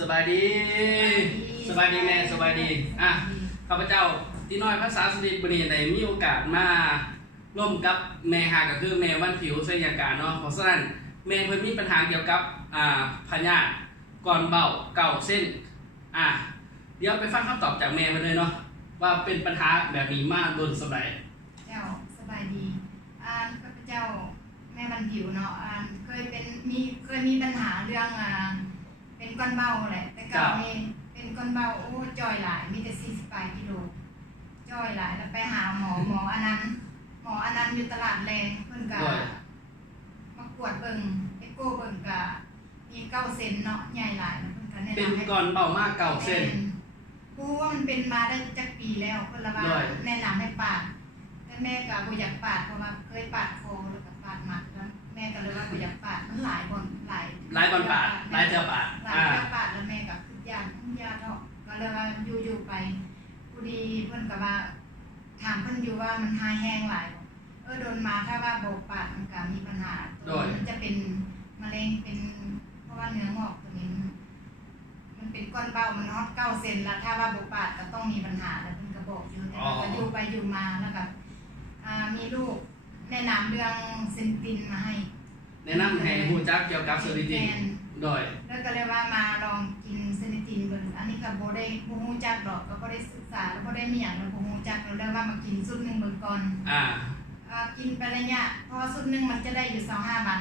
สบายดีสบายดีแม่สบายดีข้าพเจ้าที่น้อยภาษาสนิทบรีในมีโอกาสมาร่วมกับแม่หาก็คือแม่วันผิวเส้นยาการเนาะเพราะฉะนั้นแม่เพิ่นมีปัญหาเกี่ยวกับพยาธิก่อนเบาเก่าเส้นเดี๋ยวไปฟังคำตอบจากแม่ไปเลยเนาะว่าเป็นปัญหาแบบนี้มาโดนสบายเจ้าสบายดีข้าพเจ้าแม่วันผิวเนาะเคยมีปัญหาเรื่องเป็นก้อนเบาแหละแต่ก่อนนี่เป็นก้อนเบาโอ้จอยหลายมีแต่48กิโลจอยหลายแล้วไปหาหมออันนั้นอยู่ตลาดแรงเพิ่นก็มากวดเบิ่งเอ็กโกเบิ่งก็มี9 เซนเนาะใหญ่หลายเพิ่นก็แนะนำเป็นก้อนเบามาก9 เซนกูว่ามันเป็นมาได้จักปีแล้วเพิ่นละว่าแนะนำให้ปาดแต่แม่ก็บ่อยากปาดเพราะว่าเคยปาดคอแล้วก็ปาดหมัดแล้วแม่ก็เลยว่าบ่อยากปาดมันหลายบอนปาดหลายเทื่อปาดแล้วแม่ก็คิดยากเนาะก็เลยว่าอยู่ไปผู้ดีเพิ่นก็ว่าถามเพิ่นอยู่ว่ามันหายแห้งหลายโดนมาถ้าว่าโบกปาดมันก็มีปัญหามันจะเป็นมะเร็งเป็นเพราะว่าเนื้องอกตัวนี้มันเป็นก้อนเบ้ามันฮอต9 เซนแล้วถ้าว่าโบกปาดก็ต้องมีปัญหาแล้วเพิ่นก็บอกอยู่แต่ก็อยู่ไปอยู่มาแล้วก็มีลูกแนะนำเรื่องเซนตินมาให้แนะนำให้ฮู้จักเกี่ยวกับเซนตินโดยแล้วก็เลยว่ามาลองกินเซนตินเบิ่งอันนี้ก็บ่ฮู้จักดอกก็บ่ได้ศึกษาแล้วบ่ได้มีหยังแล้วบ่ฮู้จักแล้วว่ามากินสุดนึงเบิ่งก่อนกินไประยะพอสุดนึงมันจะได้อยู่25 วัน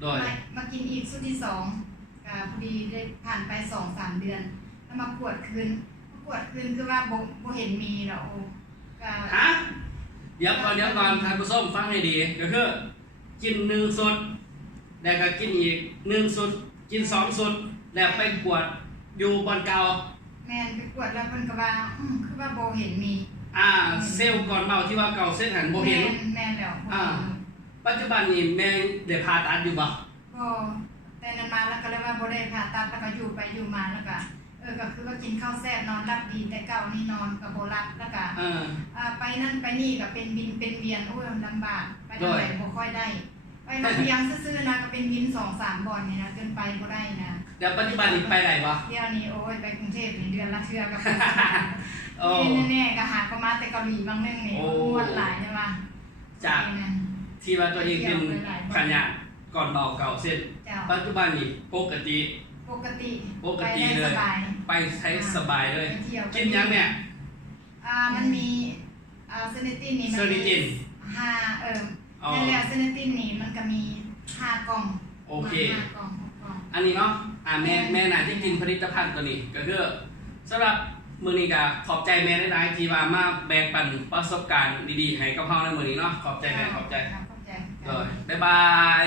โดยมากินอีกสุดที่2ก็พอดีได้ผ่านไป 2-3 เดือนแล้วมากวดคืนคือว่าบ่เห็นมีแล้วก็เดี๋ยวก่อนท่านผู้ชมฟังให้ดีก็คือกิน1 สุดแล้วก็กินอีก1 สุดกิน2 สุดแล้วไปกวดอยู่บอนเก่าแม่นไปกวดแล้วเพิ่นก็ว่าคือว่าบ่เห็นมีเซลล์ก่อนเบาที่ว่าเก่าเส้นหันบ่เห็นแม่นแล้วปัจจุบันนี้แม่ได้ผ่าตัดอยู่บ่แต่นั้นมาแล้วก็เลยว่าบ่ได้ผ่าตัดแล้วก็อยู่ไปอยู่มาแล้วก็ก็คือว่ากินข้าวแซ่บนอนรับดีแต่เก่านี่นอนก็บ่รับแล้วก็ไปนั่นไปนี่ก็เป็นบินเป็นเวียนโอ้ยลำบากไปทางไหนบ่ค่อยได้ไประเบียงซื่อๆนะก็เป็นบิน 2-3 บ่อนนี่นะเกินไปบ่ได้นะเดี๋ยวปัจจุบันนี้ไปไหนบ่เดี๋ยวนี้โอ้ยไปกรุงเทพนี่เดือนละเทื่อก็แน่ๆก็หาก็มาแต่เกาหลีบางนึงนี่ม่วนหลายใช่ป่ะจากที่ว่าตัวเองเป็นพยาธิก่อนเบาเก่าเส้นปัจจุบันนี้ปกติเลยไปใช้สบายเลยกินยังเนี่ยมันมีเซนิตินนี่มันมี5นั่นแหละเซนิตินนี่มันก็มี5 กล่องโอเคอันนี้เนาะแม่น่ะที่กินผลิตภัณฑ์ตัวนี้ก็คือสำหรับมื้อนี้ก็ขอบใจแม่หลายๆที่ว่ามาแบ่งปันประสบการณ์ดีๆให้กับเฮาในมื้อนี้เนาะขอบใจแม่ขอบใจบ๊ายบาย